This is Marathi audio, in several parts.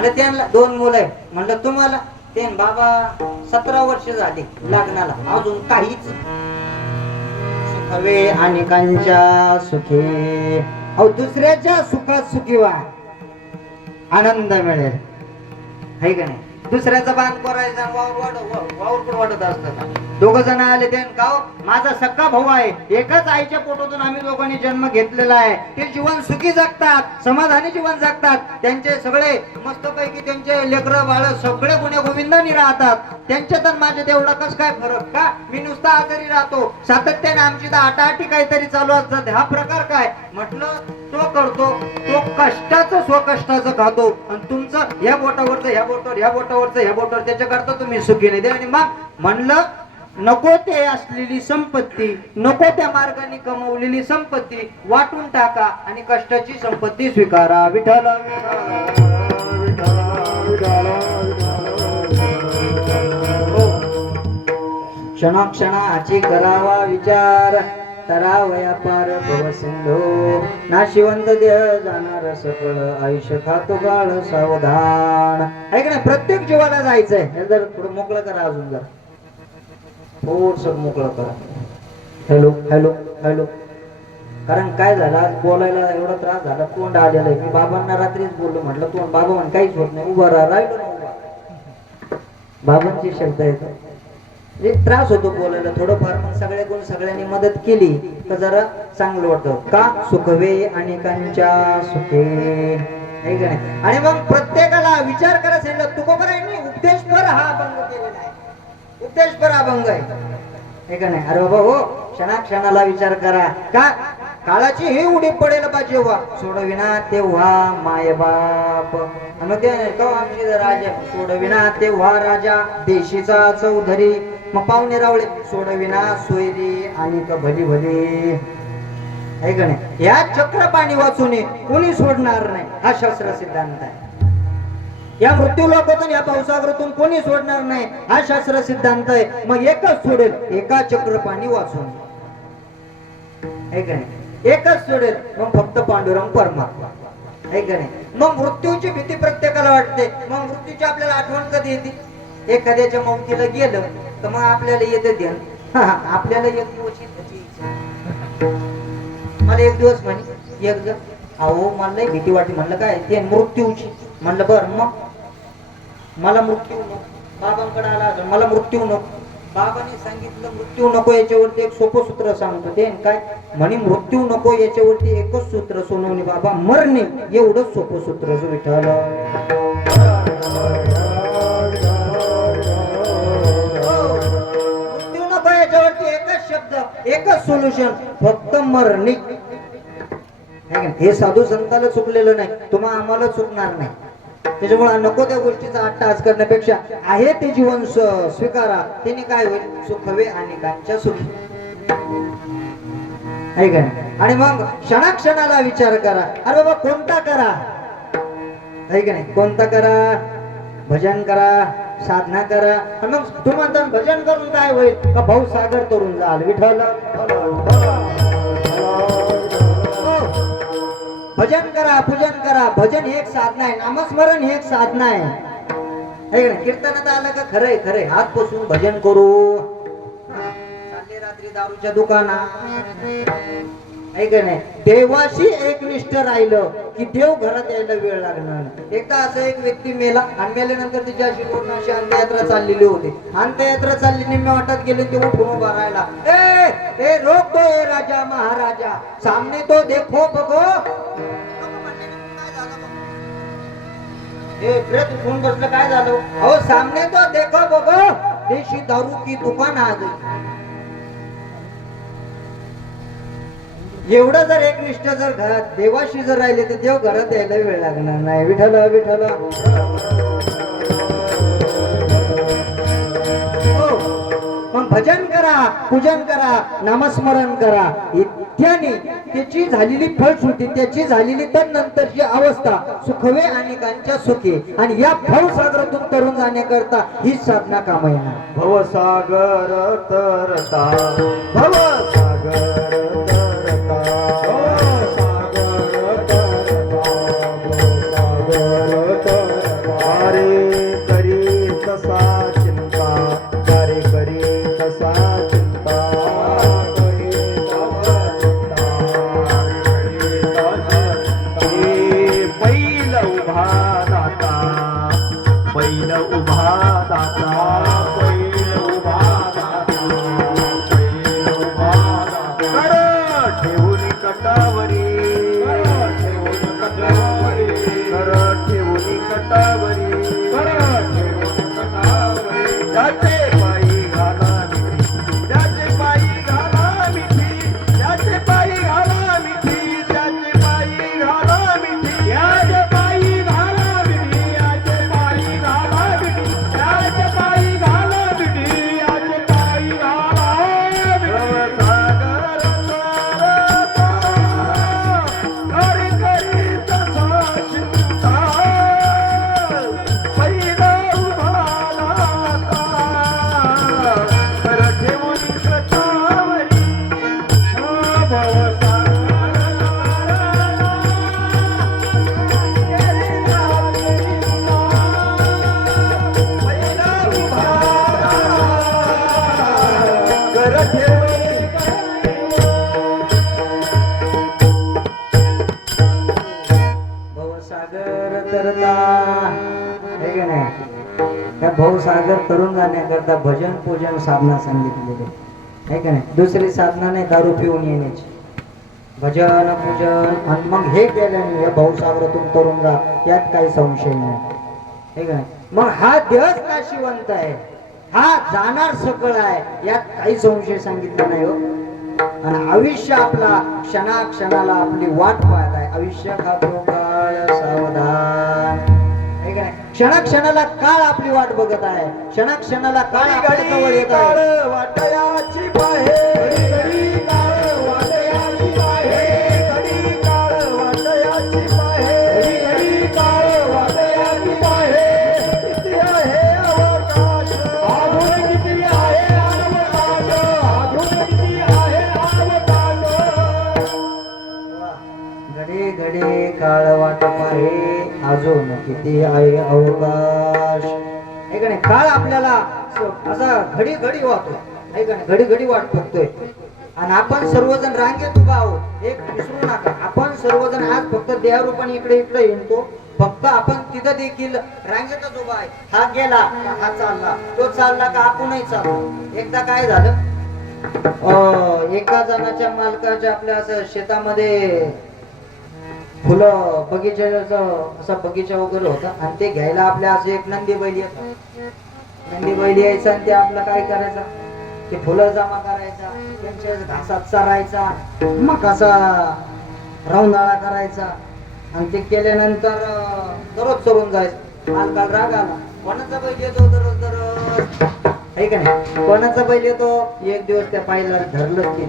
म्हणलं त्यांना दोन मुलं आहे म्हणलं तुम्हाला? ते बाबा सतरा वर्ष झाली लग्नाला. अजून काहीच हवे अनेकांच्या सुखी. अहो दुसऱ्याच्या सुखात सुखी व्हा. आनंद मिळेल. है का नाही? दुसऱ्याचा बांध करायचा वावर वाढ वावर पण वाढत असतात दोघ जण आले ते गाव माझा सक्का भाऊ आहे. एकाच आईच्या पोटातून आम्ही दोघांनी जन्म घेतलेला आहे. ते जीवन सुखी जगतात समाधानी जीवन जगतात. त्यांचे सगळे मस्तपैकी त्यांचे लेकर बाळ सगळे गुन्हे गोविंदानी राहतात. त्यांच्या तर माझ्या तेवढा कस काय फरक? का? मी नुसता आजारी राहतो. सातत्याने आमची तर आटाआटी काहीतरी चालू असतात. हा प्रकार काय? म्हटलं तो करतो तो कष्टाचं स्वकष्टाचं खातो. आणि तुमचं ह्या बोटावरचं ह्या बोटावर ह्या बोटावरचं ह्या बोटावर त्याच्याकरता तुम्ही सुखी नाही. दे आणि मग म्हणलं नको ते असलेली संपत्ती नको त्या मार्गाने कमवलेली संपत्ती वाटून टाका आणि कष्टाची संपत्ती स्वीकारा. विठ्ठल हो. क्षणाक्षणाची करावा विचार. तरावया पार भव सिंधू. नाशिवंत देह जाणार सकळ. आयुष्य खातो काळ सावधान. ऐक ना प्रत्येक जीवाला जायचंय. हे जर थोडं मोकळं करा अजून जर. थोडस मोकळं करा. Hello hello hello. कारण काय झालं? आज बोलायला एवढा त्रास झाला. तोंड आलेला आहे. मी बाबांना रात्रीच बोललो. म्हटलं तोंड बाबा म्हण काहीच होत नाही. उभा राहिलो ना उभा. बाबांची शब्द आहे एक त्रास होतो बोलायला थोडंफार मग सगळ्या कोण सगळ्यांनी मदत केली तर जरा चांगलं वाटतं. का? सुखवे अनेकांच्या सुखे. आणि मग प्रत्येकाला विचार करायला सांगितलं तुकोबरांनी उपदेशपर हा अभंग केलेला आहे. उपदेशपर अभंग आहे. हे का नाही? अरे बाबा हो क्षणा क्षणाला विचार करा. का? काळाची ही उडी पडेल बा जेव्हा. सोडविना तेव्हा माय बाप. आणि ते तो आमची राजा. सोडविना तेव्हा राजा. देशीचा चौधरी. मग पाहुणे रावळे सोडविना सोयरी आणि का भली भली. आहे का नाही? या चक्र पाणी वाचून कोणी सोडणार नाही? हा शास्त्र सिद्धांत आहे. या मृत्यू लोकातून या पावसागरातून कोणी सोडणार नाही? हा शास्त्र सिद्धांत आहे. मग एकच सोडेल एका चक्र पाणी वाचून. आहे का नाही? एकच सोडेल मग फक्त पांडुरंग परमात्मा. आहे का नाही? मग मृत्यूची भीती प्रत्येकाला वाटते. मग मृत्यूची आपल्याला आठवण कधी येते? एखाद्याच्या मौतीला गेलं तर मग आपल्याला येतं ध्यान आपल्याला एक दिवस मला एक दिवस म्हणे एक जण अहो मला भीती वाटली. म्हणलं काय? ते मृत्यूची. म्हणलं बर मग? मला मृत्यू नको. बाबांकडे आला मला मृत्यू नको. बाबांनी सांगितलं मृत्यू नको याच्यावरती एक सोपं सूत्र सांगतो ते. काय? म्हणे मृत्यू नको याच्यावरती एकच सूत्र सोनवणे बाबा मरणे. एवढंच सोपं सूत्र जो विठ्ठल. एकच सोल्युशन फक्त मरणे. हे साधू संताला चुकलेलं नाही तुम्हा आम्हाला चुकणार नाही. त्याच्यामुळे नको त्या गोष्टीचा अट्टास करण्यापेक्षा. आहे ते जीवन स्वीकारा. त्याने काय होईल? सुखवे आणि कांच्या सुखी. आहे का नाही? आणि मग क्षणाक्षणाला विचार करा. अरे बाबा कोणता करा? आहे का नाही? कोणता करा? भजन करा. साधना करा. आणि मग तुम्ही म्हणता भजन करून काय होईल? का भाऊ सागर करून जाल विठ्ठल हो. भजन करा पूजन करा. भजन ही एक साधना आहे. नामस्मरण ही एक साधना आहे. कीर्तनात आलं का खरंय खरंय. हात बसून भजन करू. चालले रात्री दारूच्या दुकानात. ऐका का नाही? देवाशी एकनिष्ठ राहिलं की देव घरात यायला वेळ लागणार एकदा असा एक व्यक्ती मेला आणि मेल्यानंतर तिची अशी पूर्ण अशी अंत्ययात्रा चाललेली होती. अंत्ययात्रा चालली निम्म्या वाटत गेले ते उठून उभा राहिला ए ए रोक दो ए राजा महाराजा. सामने तो देखो बघो. ए प्रेत उठून बसलं काय झालं? अहो सामने तो देखो बघो. देशी दारू की दुकान आ गई एवढं जर एकनिष्ठ जर घरात देवाशी जर राहिले तर देव घरात यायला वेळ लागणार नाही. विठल विठल हो. भजन करा पूजन करा नामस्मरण करा. इत्यादी त्याची झालेली फलश्रुती त्याची झालेली तदनंतरची अवस्था सुखवे आणि कांच्या सुखी. आणि या भवसागरातून तरुण जाण्याकरता ही साधना काम येणार. भवसागर तरता. भवसागर बैल उभा करता भजन पूजन साधना सांगितलेली आहे का नाही? दुसरी साधना नाही दारू पिऊन येण्याची. भजन पूजन आणि मग हे केल्याने या भवसागरातून तरुण जा यात काही संशय नाही. हे का नाही? मग हा देहच नाशिवंत आहे. हा जाणार सकळ आहे. यात काही संशय सांगितला नाही हो. आणि आयुष्य आपला क्षणा क्षणाला आपली वाट पाहत आहे. आयुष्य खातो काळ सावधान. हे का नाही? क्षणा क्षणाला काळ आपली वाट बघत आहे क्षणा क्षणाला काळ आपल्या जवळ येत आहे वाटयाची बाहेर अजून किती आहे अवकाश? हे का नाही काळ आपल्याला असा घडी घडी वाहतो हे का नाही घडी घडी वाट बघतोय. आणि आपण सर्वजण रांगेत उभा आहोत एक विसरू नका. आपण सर्वजण आज फक्त देहरूपाने इकडे इकडे येतो. फक्त आपण तिथं देखील रांगेतच उभा आहे. हा गेला हा चालला? तो चालला का आपणही चाललो? एकदा काय झालं? एका जणाच्या मालकाच्या आपल्या असं शेतामध्ये फुलं बगीचा असा बगीचा वगैरे होता. आणि ते घ्यायला आपल्या असं एक नंदी बैल येत. नंदी बैल यायचा आणि ते आपलं काय करायचं? ते फुलं जमा करायचा त्यांच्या घासात चरायचा मग असा रवनाळा करायचा. आणि ते केल्यानंतर दररोज चरून जायचं. आजकाल राग आला. कोणाचा बैल येतो दररोज दररोज? आहे का नाही? कोणाचा बैल येतो? एक दिवस त्या पाहिला धरलंच की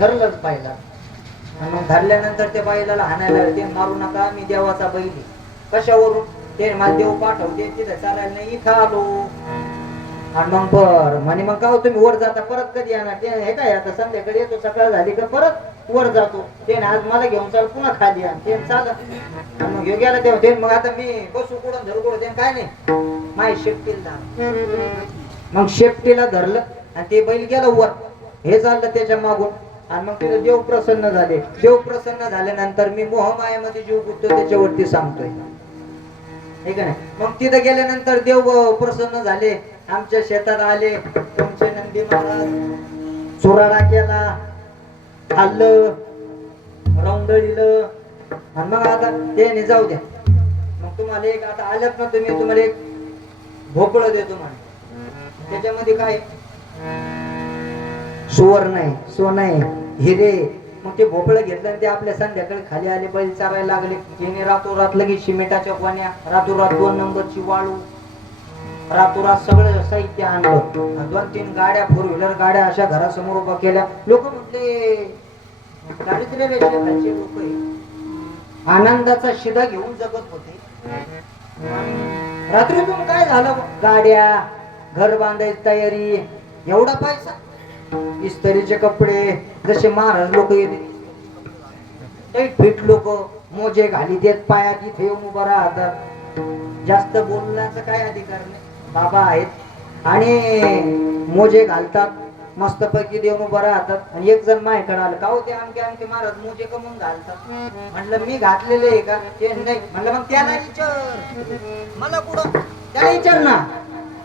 धरलंच पाहिला आणि मग धरल्यानंतर त्या बाईला हाणायला ते मारू नका मी देवाचा बैल कशावरून? ते मला देव पाठवते तिथं चालायला नाही इथं आलो. आणि मग बर म्हणे मग का तुम्ही वर जाता परत कधी येणार? ते हे काय आता संध्याकाळी येतो सकाळ झाली का परत वर जातो. ते ना आज मला घेऊन चाल पुन्हा खाली आण ते चाल. मग ह्यो गेला तेव्हा ते मग आता मी बसू कुठून धरू कुठं ते काय नाही. माय शेपटीला मग शेपटीला धरलं आणि ते बैल गेलं वर. हे चाललं त्याच्या मागून. आणि मग तिथे देव प्रसन्न झाले. देव प्रसन्न झाल्यानंतर मी मोहमायामध्ये जीव बुद्ध त्याच्यावरती सांगतोय. हे का नाही? मग तिथे गेल्यानंतर देव प्रसन्न झाले. आमच्या शेतात आले. तुमचे नंदी महाराज चुराडा केला. खाल्लं रौंदळीलं. आणि मग आता ते जाऊ द्या. मग तुम्हाला एक आता आल्यात ना तुम्ही तुम्हाला एक भोपळ देतो म्हणे. त्याच्यामध्ये काय? सुवर्ण आहे सोनं आहे. हिरे मग ते भोपळं घेतलं आणि ते आपल्या संध्याकाळी खाली आले बैल चारायला लागले. तिने रातोरात लगेच सिमेंटाच्या पाण्या रातोरात दोन नंबरची वाळू. रातोरात सगळं साहित्य आणलं. दोन तीन गाड्या फोर व्हीलर गाड्या अशा घरासमोर उभा केल्या. लोक म्हटले दारिद्र्य रेषेखालचे लोक आनंदाचा शिदा घेऊन जगत होते. रात्रीतून काय झालं गाड्या घर बांधायची तयारी एवढा पैसा? इस्तरीचे कपडे जसे महाराज लोक येते. एक फिट लोक मोजे घाली देत पायात इथे येऊन उभा राहतात. जास्त बोलण्याचा काय अधिकार नाही. बाबा आहेत. आणि मोजे घालतात मस्तपैकी देऊन उभं राहतात. आणि एक जण माझ्याकडे आलं का हो ते आमके आमके महाराज मोजे कमवून घालतात? म्हणलं मी घातलेले आहे का? ते नाही. म्हणलं मग त्याला विचार. मला कुठं? त्याला विचार ना.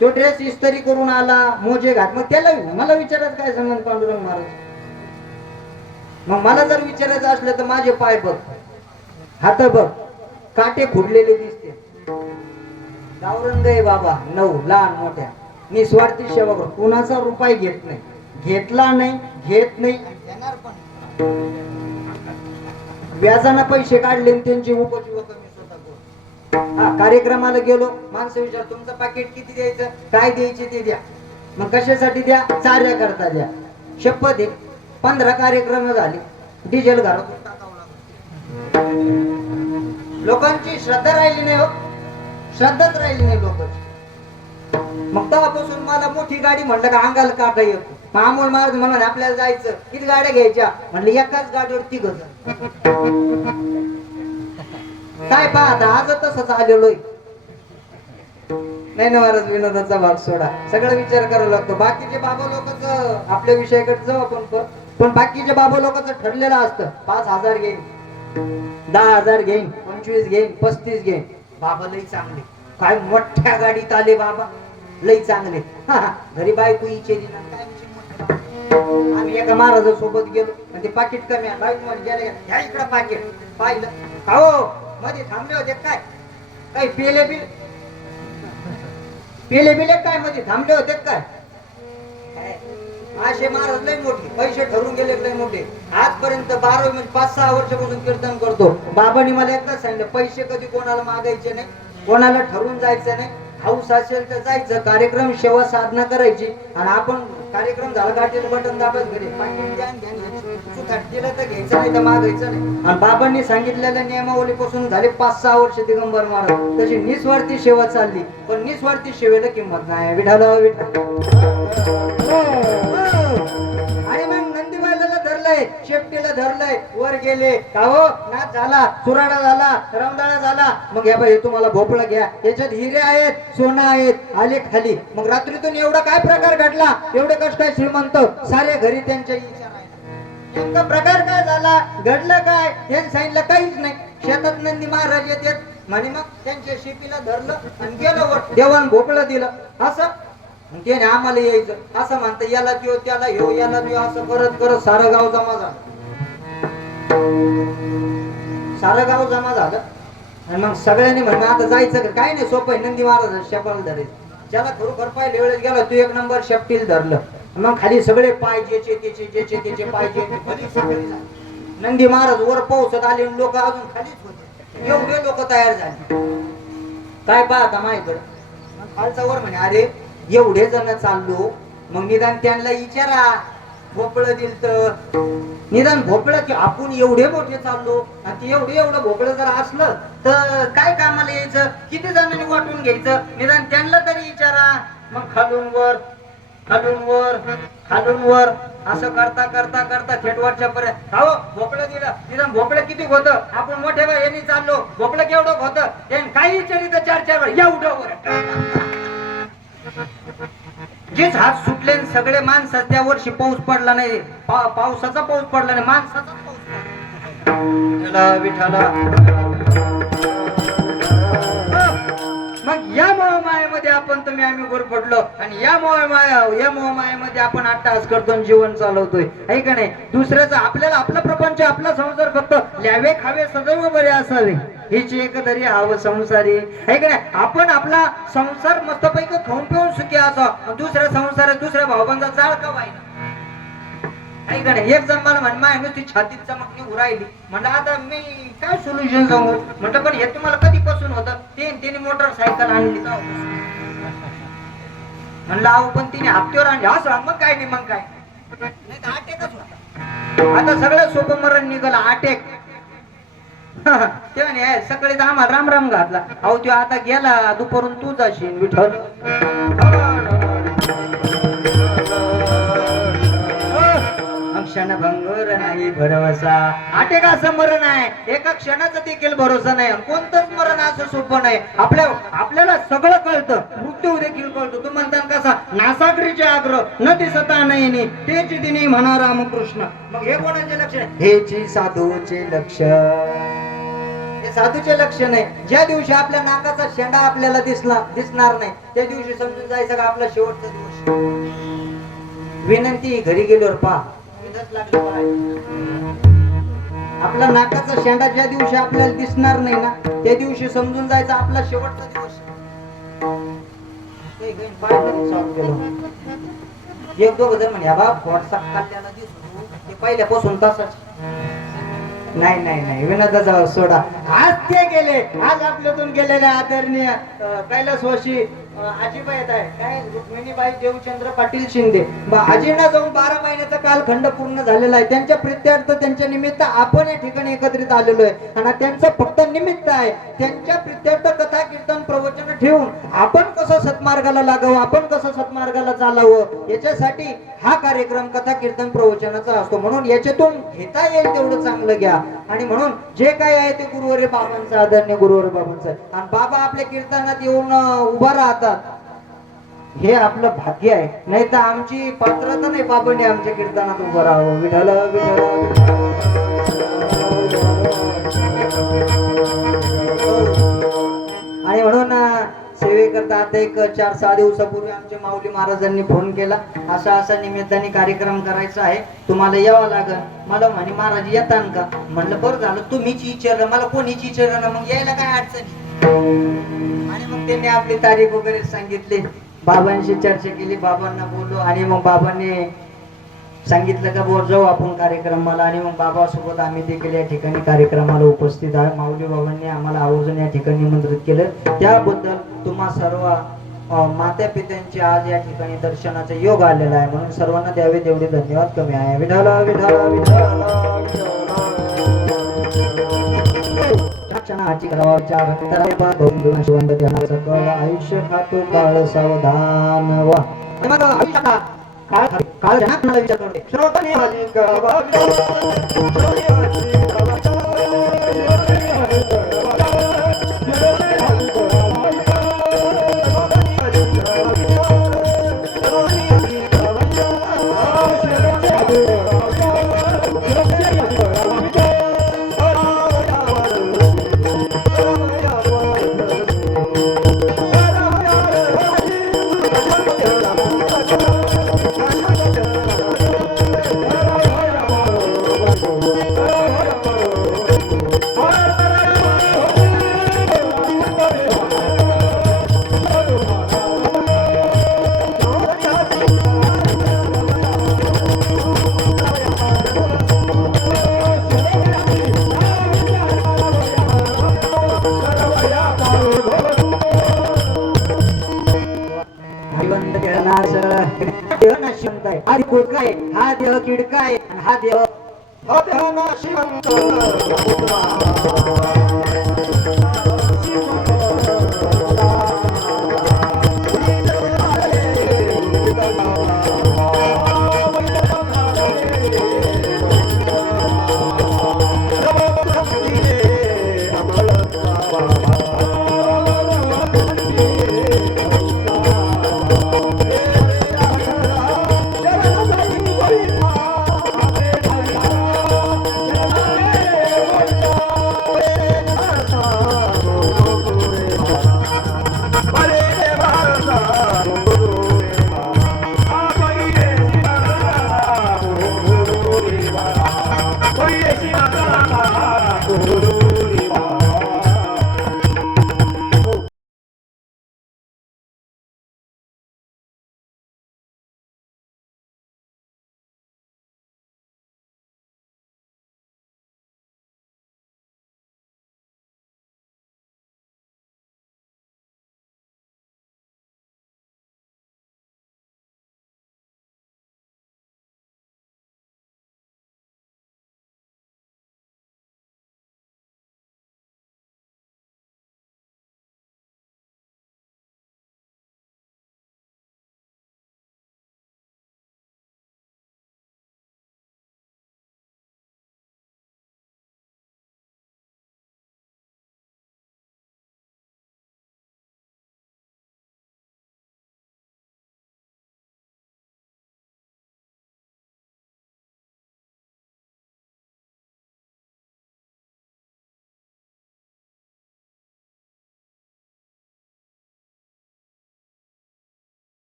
तो ड्रेस इस्त्री करून आला मोजे घात. मग त्याला मला विचारत काय संबंध पांडुरंग महाराज? मग मला जर विचारायचं असलं तर माझे पाय बघ. हात बघ. काटे फुटलेले दिसते. गावरंग आहे बाबा नऊ लहान मोठ्या. निस्वार्थी सेवा करतो कुणाचा रुपये घेत नाही. घेतला नाही घेत नाही. पण व्याजानं पैसे काढले त्यांची उपजीवक हा कार्यक्रमाला गेलो. माणसं विचार तुमचं पाकिट किती द्यायचं? काय द्यायचे ते द्या. मग कशासाठी द्या? चार्या करता द्या. शपथ आहे. पंधरा कार्यक्रम झाले. डिझेल घरातून टाकावं लोकांची श्रद्धा राहिली नाही हो. श्रद्धाच राहिली नाही लोकांची. मग तेव्हापासून मला मोठी गाडी म्हणलं का अंगाला काटा येतो. मग अमोल महाराज म्हणून आपल्याला जायचं. किती गाड्या घ्यायच्या? म्हणलं एकाच गाडीवर तिघ काय पाहता? आज तसंच आलेलोय. नाही ना महाराज विनोदाचा भाग सोडा. सगळं विचार करावा लागतो. बाकीचे बाबा लोकच आपल्या विषयाकडे जाऊ आपण पण. बाकीचे बाबा लोकांचं ठरलेलं असतं. पाच हजार घेईन. दहा हजार घेईन. पंचवीस घेईन. पस्तीस घेईन. बाबा लई चांगले. काय मोठ्या गाडीत आले बाबा. लई चांगले. हा, घरी बायको इचेरी आम्ही एका महाराजासोबत गेलो. आणि ते पाकिट कमी आहे. बायको गेले ह्या इकडं पाकिट. पाहिलं. हो मध्ये थांबले होते काय? काही पेले बिल? पेले बिले काय मध्ये थांबले होते काय? असे महाराज लय मोठे पैसे ठरून गेले लय मोठे. आजपर्यंत बारावी म्हणजे पाच सहा वर्ष म्हणून कीर्तन करतो. बाबांनी मला एकदाच सांगितलं पैसे कधी कोणाला मागायचे नाही कोणाला ठरून जायचं नाही. हाऊस असेल तर जायचं कार्यक्रम सेवा साधना करायची. आणि आपण कार्यक्रम झाला गाठीचं बटन दाबत घरी. पाकिट घ्या तर घ्यायचं नाही तर मागायचं नाही. आणि बाबांनी सांगितलेल्या नियमावलीपासून झाले पाच सहा वर्ष दिगंबर महाराज. तशी निस्वार्थी सेवा चालली पण निस्वार्थी सेवेला किंमत नाही. विठाला आणि मग नंदीबाईला धरलंय शेपटीला धरलंय वर गेले. का हो? नाच झाला चुराडा झाला रमदाळा झाला. मग या बाई तुम्हाला भोपळा घ्या. याच्यात हिरे आहेत सोनं आहेत आले खाली. मग रात्रीतून एवढा काय प्रकार घडला? एवढे कष्ट आहे श्रीमंत. सारे घरी त्यांच्या नेमका प्रकार काय झाला? घडलं काय? हे सांगितलं काहीच नाही. शेतात नंदी महाराज येतात. म्हणे मग त्यांच्या शेतीला धरलं आणि गेलं वर. देवान भोपळं दिलं. असं? त्याने आम्हाला यायचं. असं म्हणतं याला देऊ त्याला येऊ याला देऊ असं करत करत सारं गाव जमा झालं. सारं गाव जमा झालं. आणि मग सगळ्यांनी म्हणलं आता जायचं काय नाही सोपं आहे. नंदी महाराज शेपाला धरायचं. त्याला खरोखर पाय वेळेस गेला तू एक नंबर शेपटील धरलं. मग खाली सगळे पाय जेचे त्याचे जेचे त्याचे पाय जे सगळे नंदी महाराज वर पोहोचत आले लोक अजून खालीच होते. एवढे लोक तयार झाले. काय पाहता माहीत मग खालचा वर म्हणे अरे एवढे जण चाललो मग निदान त्यांना विचारा भोपळ दिल तर निदान भोपळ की आपण एवढे मोठे चाललो आणि ते एवढे एवढं भोपळ जर असलं तर काय कामाला यायचं? किती जणांनी वाटून घ्यायचं? निदान त्यांना तरी विचारा मग खालून वर खालून वर खालून वर. असं करता करता करता थेटवरच्या पर्यंत हो भोपळं दिलं. तिथं भोपळं किती होत आपण मोठे बाय यांनी चाललो. भोपळं केवढं होत त्यांनी काही विचारली तर चार चार वर एवढं वर. जेच हात सुटले सगळे माणसं त्या वर्षी पाऊस पडला नाही. पावसाचा पाऊस पडला नाही. माणसाचा पाऊस पडला. विठाला मग या मोहमायामध्ये आपण तुम्ही आम्ही वर पडलो. आणि या मोहमाया या मोहमायामध्ये आपण अट्टास करतो जीवन चालवतोय. आहे का नाही? दुसऱ्याचं आपल्याला आपला प्रपंच आपला संसार फक्त ल्यावे खावे सदैव बरे असावे. हिची एक तरी हवं संसारी. आहे का नाही? आपण आपला संसार मस्तपैकी खाऊन पिऊन सुखी असा दुसऱ्या संसारात दुसऱ्या भावबंधा जाळ का वाईन? आहे का नाही? एक जण मला म्हण माय नुसती छातीत चमकणी उरायली. म्हणलं आता मी काय सोल्युशन सांगू? म्हटलं पण हे तुम्हाला कधीपासून होतं? ते तिने मोटरसायकल आणली का म्हणलं अहो पण तिने हप्त्यावर आणली. असं मग काय नाही मग काय? नाही तर अटॅकच होता. आता सगळं सोपं मरण निघालं अटॅक ते म्हणे "हे, सकाळी तर आम्हाला राम राम घातला. अहो तो आता गेला दुपारून तू जाशील विठ्ठल क्षणभंगुर नाही भरवसा. अटेक मरण आहे एका क्षणाचा देखील भरोसा नाही आणि कोणतंच मरण असं सोपं नाही. आपल्या आपल्याला सगळं कळतं. मृत्यू देखील कळतो. तू म्हणतात कसा नासागरीचे आग्रह न दिसता नाही तेच दिनी म्हणा रामकृष्ण. मग हे कोणाचे लक्षण हेची साधूचे लक्ष हे साधूचे लक्षण आहे. ज्या दिवशी आपल्या नाकाचा शेंडा आपल्याला दिसला दिसणार नाही त्या दिवशी समजून जायचं का आपला शेवटचा दिवस? विनंती घरी गेल्यावर पहा. इथंच आपला नाकाचा शेंडा ज्या दिवशी आपल्याला दिसणार नाही ना त्या दिवशी समजून जायचा आपला शेवटचा दिवस. एक दोघ जण म्हणे बा व्हॉट्सअप काढल्याला दिसतो ते पहिल्यापासून तसाच. नाही नाही नाही विनोदाचा सोडा. आज ते गेले. आज आपल्यातून गेलेले आदरणीय अं, कैलासवासी येत आहे. काय? रुक्मिणीबाई देवचंद्र पाटील शिंदे. बा आजींना जाऊन बारा महिन्याचा कालखंड पूर्ण झालेला आहे. त्यांच्या प्रित्यार्थ त्यांच्या निमित्त आपण या ठिकाणी एकत्रित आलेलो आहे. आणि त्यांचं फक्त निमित्त आहे. त्यांच्या प्रित्यार्थ कथा कीर्तन प्रवचन ठेवून आपण कसं सत्मार्गाला लागावं आपण कसं सत्मार्गाला चालावं याच्यासाठी हा कार्यक्रम कथा कीर्तन प्रवचनाचा असतो. म्हणून याच्यातून घेता येईल तेवढं चांगलं घ्या. आणि म्हणून जे काही आहे ते गुरुवारी बाबांचं आदरणीय गुरुवारी बाबांचं आणि बाबा आपल्या कीर्तनात येऊन अं, उभा राहतात. हे आपलं भाग्य आहे. नाही तर आमची पात्रता नाही बाबांनी आमच्या कीर्तनात उभं राहावं. विठल विठल आणि म्हणून सेवे सेवेकरता आता एक चार सहा दिवसापूर्वी आमच्या माऊली महाराजांनी फोन केला. असा असा निमित्ताने कार्यक्रम करायचा आहे. तुम्हाला यावं लागल. मला म्हणे महाराज येतान का? म्हणलं बरं झालं. तुम्हीच विचारलं. मला कोणीच विचारलं ना मग यायला काय अडचणी आणि मग त्यांनी आपली तारीख वगैरे सांगितली. बाबांशी चर्चा केली बाबांना बोललो. आणि मग बाबांनी सांगितलं का बोर जाऊ आपण कार्यक्रमाला. आणि मग बाबासोबत आम्ही देखील या ठिकाणी कार्यक्रमाला उपस्थित आहे. माऊली बाबांनी आम्हाला आवर्जून या ठिकाणी निमंत्रित केलं. त्याबद्दल तुम्हा सर्व माता पित्यांचे आज या ठिकाणी दर्शनाचा योग आलेला आहे. म्हणून सर्वांना द्यावे तेवढे धन्यवाद. कमी आहे. विठाला विठाला विठाला क्षणाची करावा विचार करावा दोन शिवंत ध्यान सकळ आयुष्य खातो काळ सावधान वा मग आयुष्य का काळ काळ जनात मला विचार करते श्रोतने हरी करावा 穿越